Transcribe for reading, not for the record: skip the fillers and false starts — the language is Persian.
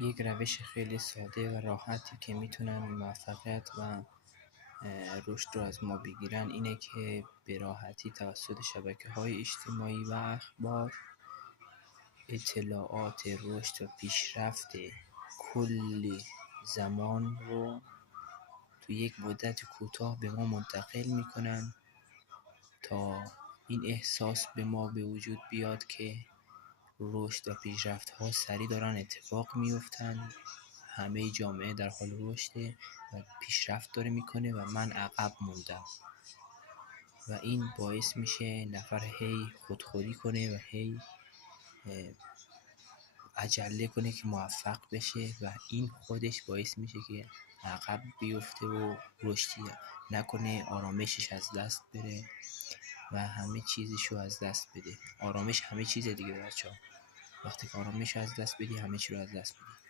یک روش خیلی ساده و راحتی که میتونن موفقیت و رشد رو از ما بگیرن اینه که به راحتی توسط شبکه‌های اجتماعی و اخبار اطلاعات رشد و پیشرفت کلی زمان رو تو یک مدت کوتاه به ما منتقل میکنن تا این احساس به وجود بیاد که رشد و پیشرفت‌ها سریع دارن اتفاق میفتن، همه جامعه در حال رشده و پیشرفت داره میکنه و من عقب موندم و این باعث میشه نفر هی خودخوری کنه و هی عجله کنه که موفق بشه و این خودش باعث میشه که عقب بیفته و رشدی نکنه، آرامشش از دست بره و همه چیزشو از دست بده. آرامش همه چیز دیگه بچه‌ها، وقتی که آرامش از دست بدی همه چی رو از دست بدی.